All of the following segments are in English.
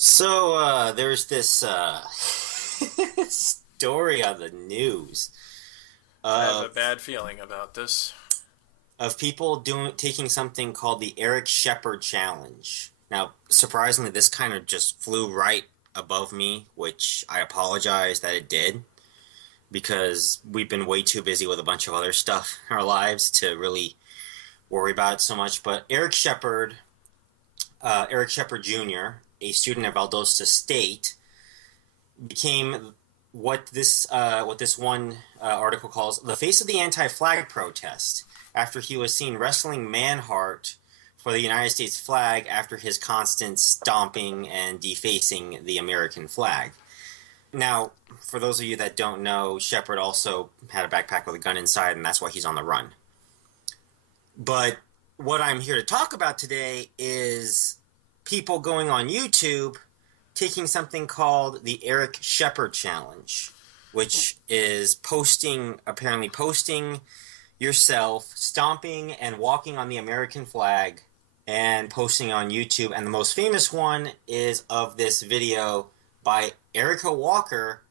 There's this story on the news I have a of bad feeling about this. people taking something called the Eric Sheppard challenge. Now, surprisingly, this kind of just flew right above me, which I apologize that it did because we've been way too busy with a bunch of other stuff in our lives to really worry about it so much. But Eric Sheppard Jr., a student at Valdosta State, became what this one article calls the face of the anti-flag protest after he was seen wrestling Manhart for the United States flag after his constant stomping and defacing the American flag. Now, for those of you that don't know, Shepard also had a backpack with a gun inside, and that's why he's on the run. But what I'm here to talk about today is people going on YouTube taking something called the Eric Sheppard Challenge, which is apparently posting yourself stomping and walking on the American flag and posting on YouTube. And the most famous one is of this video by Erica Walker,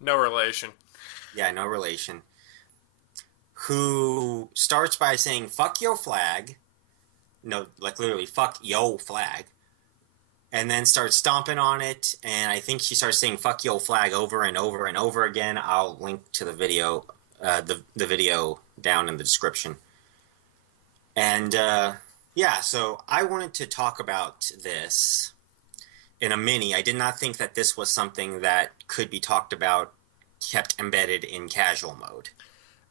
No relation. yeah, no relation, who starts by saying, fuck your flag. No, like literally, fuck yo flag, and then starts stomping on it. And I think she starts saying "fuck yo flag" over and over and over again. I'll link to the video, the video down in the description. And yeah, so I wanted to talk about this in a mini. I did not think that this was something that could be talked about, kept embedded in casual mode.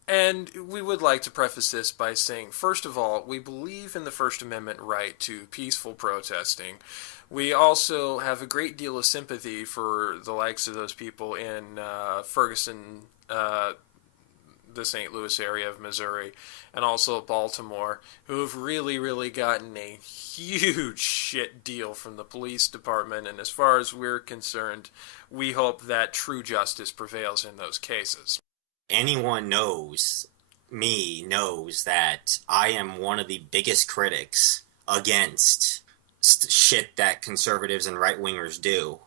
And we would like to preface this by saying, first of all, we believe in the First Amendment right to peaceful protesting. We also have a great deal of sympathy for the likes of those people in Ferguson, the St. Louis area of Missouri, and also Baltimore, who have really, really gotten a huge shit deal from the police department. And as far as we're concerned, we hope that true justice prevails in those cases. Anyone knows that I am one of the biggest critics against shit that conservatives and right wingers do.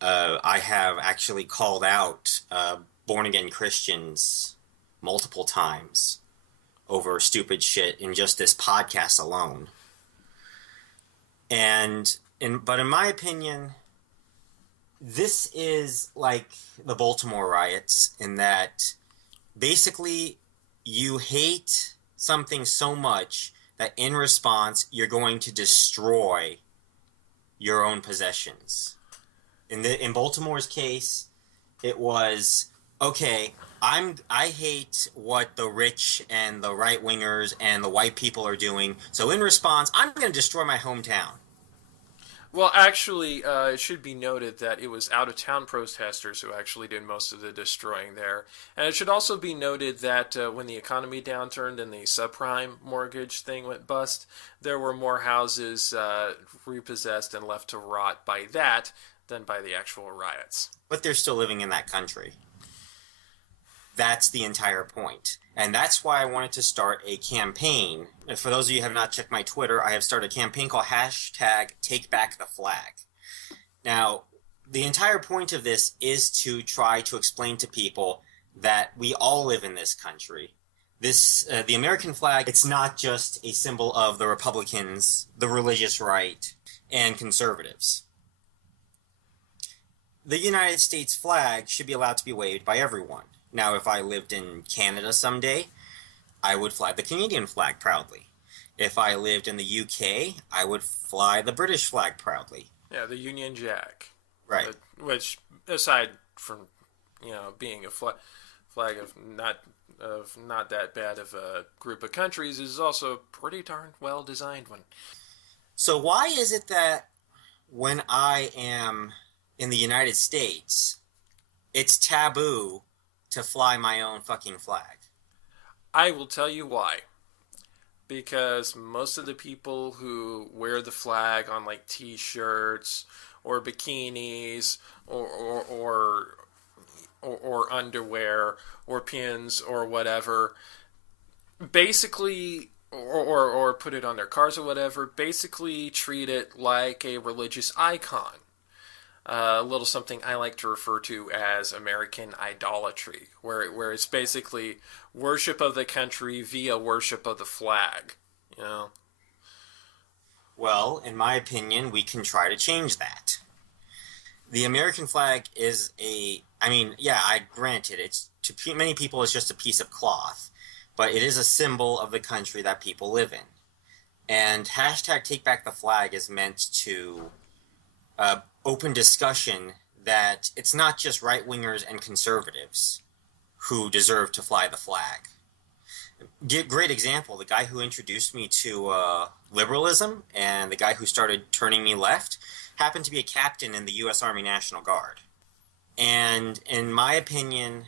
I have actually called out born again Christians multiple times over stupid shit in just this podcast alone. But in my opinion, this is like the Baltimore riots in that basically you hate something so much that in response you're going to destroy your own possessions. In Baltimore's case, it was okay. I hate what the rich and the right wingers and the white people are doing. So in response, I'm going to destroy my hometown. Well, actually, it should be noted that it was out of town protesters who actually did most of the destroying there. And it should also be noted that when the economy downturned and the subprime mortgage thing went bust, there were more houses repossessed and left to rot by that than by the actual riots. But they're still living in that country. That's the entire point. And that's why I wanted to start a campaign. And for those of you who have not checked my Twitter, I have started a campaign called hashtag Take Back the Flag. Now, the entire point of this is to try to explain to people that we all live in this country. The American flag, it's not just a symbol of the Republicans, the religious right, and conservatives. The United States flag should be allowed to be waved by everyone. Now, if I lived in Canada someday, I would fly the Canadian flag proudly. If I lived in the UK, I would fly the British flag proudly. Yeah, the Union Jack. Right. Which, aside from, being a flag of not that bad of a group of countries, is also a pretty darn well designed one. So why is it that when I am in the United States, it's taboo to fly my own fucking flag? I will tell you why. Because most of the people who wear the flag on like t-shirts or bikinis or underwear or pins or whatever basically or put it on their cars or whatever. Basically, treat it like a religious icon. A little something I like to refer to as American idolatry, where it's basically worship of the country via worship of the flag. You know. Well, in my opinion, we can try to change that. The American flag is I mean, yeah, I granted it's to many people it's just a piece of cloth, but it is a symbol of the country that people live in. And hashtag Take Back the Flag is meant to open discussion that it's not just right wingers and conservatives who deserve to fly the flag. Great example, the guy who introduced me to liberalism and the guy who started turning me left happened to be a captain in the U.S. Army National Guard. And in my opinion,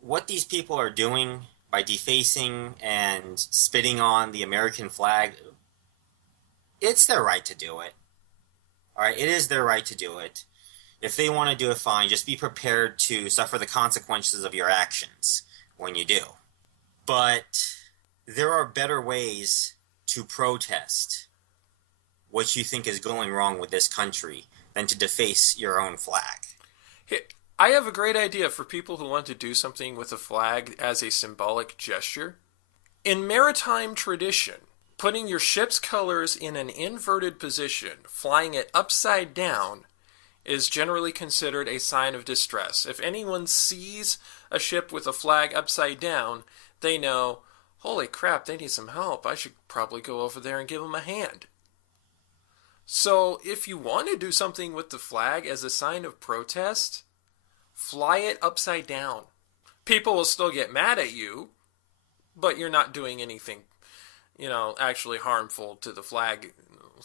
what these people are doing by defacing and spitting on the American flag, it's their right to do it. All right, it is their right to do it. If they want to do it, fine. Just be prepared to suffer the consequences of your actions when you do. But there are better ways to protest what you think is going wrong with this country than to deface your own flag. Hey, I have a great idea for people who want to do something with a flag as a symbolic gesture. In maritime tradition, putting your ship's colors in an inverted position, flying it upside down, is generally considered a sign of distress. If anyone sees a ship with a flag upside down, they know, holy crap, they need some help. I should probably go over there and give them a hand. So if you want to do something with the flag as a sign of protest, fly it upside down. People will still get mad at you, but you're not doing anything, actually harmful to the flag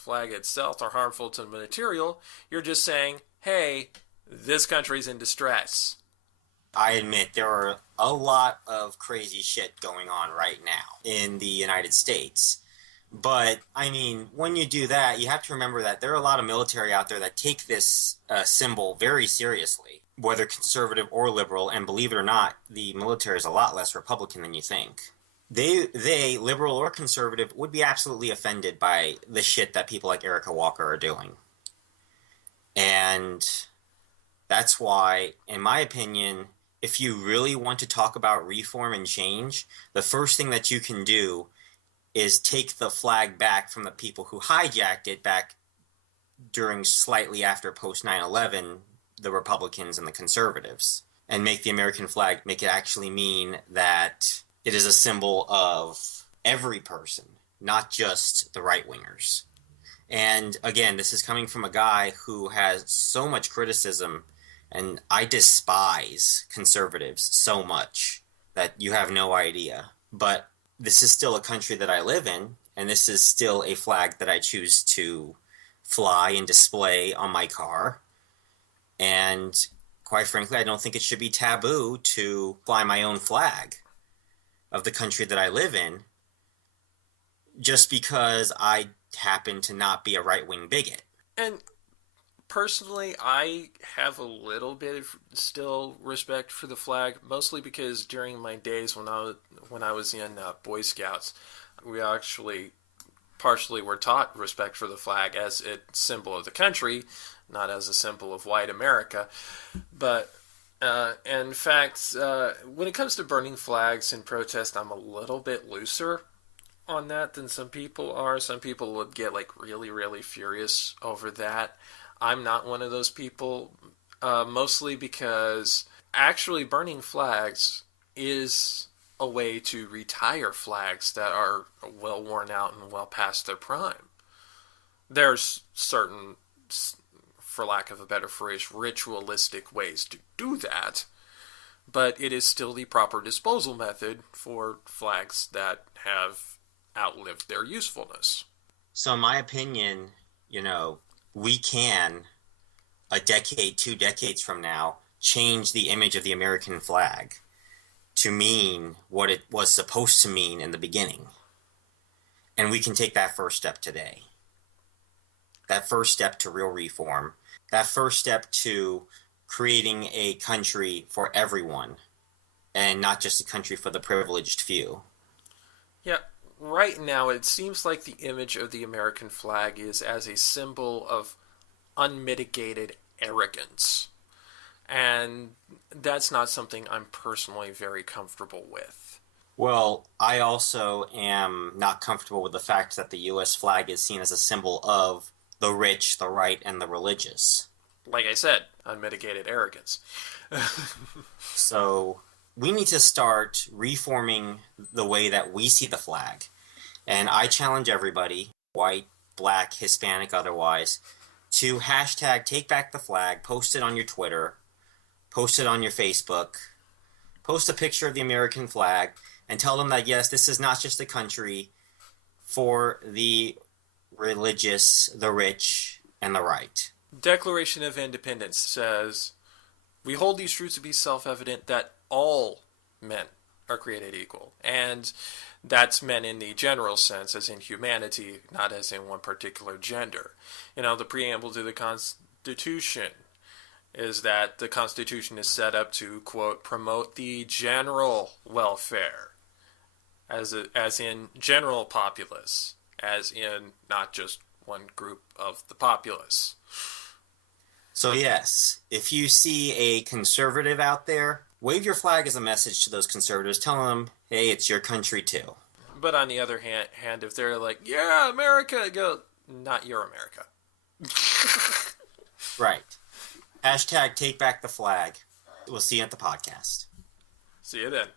itself or harmful to the material. You're just saying, hey, this country's in distress. I admit there are a lot of crazy shit going on right now in the United States. But, I mean, when you do that, you have to remember that there are a lot of military out there that take this symbol very seriously, whether conservative or liberal, and believe it or not, the military is a lot less Republican than you think. They, liberal or conservative, would be absolutely offended by the shit that people like Erica Walker are doing. And that's why, in my opinion, if you really want to talk about reform and change, the first thing that you can do is take the flag back from the people who hijacked it back during slightly after post 9/11, the Republicans and the conservatives, and make the American flag, make it actually mean that it is a symbol of every person, not just the right-wingers. And again, this is coming from a guy who has so much criticism, and I despise conservatives so much that you have no idea. But this is still a country that I live in, and this is still a flag that I choose to fly and display on my car. And quite frankly, I don't think it should be taboo to fly my own flag of the country that I live in just because I happen to not be a right-wing bigot. And personally, I have a little bit of still respect for the flag, mostly because during my days when I was in Boy Scouts, we actually partially were taught respect for the flag as a symbol of the country, not as a symbol of white America. But in fact, when it comes to burning flags in protest, I'm a little bit looser on that than some people are. Some people would get really, really furious over that. I'm not one of those people, mostly because actually burning flags is a way to retire flags that are well worn out and well past their prime. There's certain, for lack of a better phrase, ritualistic ways to do that, but it is still the proper disposal method for flags that have outlived their usefulness. So in my opinion, we can, a decade, 2 decades from now, change the image of the American flag to mean what it was supposed to mean in the beginning. And we can take that first step today. That first step to real reform. That first step to creating a country for everyone and not just a country for the privileged few. Yeah, right now it seems like the image of the American flag is as a symbol of unmitigated arrogance. And that's not something I'm personally very comfortable with. Well, I also am not comfortable with the fact that the U.S. flag is seen as a symbol of the rich, the right, and the religious. Like I said, unmitigated arrogance. So we need to start reforming the way that we see the flag. And I challenge everybody, white, black, Hispanic, otherwise, to hashtag take back the flag, post it on your Twitter, post it on your Facebook, post a picture of the American flag, and tell them that yes, this is not just a country for the religious, the rich, and the right. Declaration of Independence says, we hold these truths to be self-evident that all men are created equal. And that's meant in the general sense, as in humanity, not as in one particular gender. The preamble to the Constitution is that the Constitution is set up to, quote, promote the general welfare, as in general populace, as in not just one group of the populace. So yes, if you see a conservative out there, wave your flag as a message to those conservatives. Tell them, hey, it's your country too. But on the other hand, if they're like, yeah, America, go, not your America. Right. Hashtag take back the flag. We'll see you at the podcast. See you then.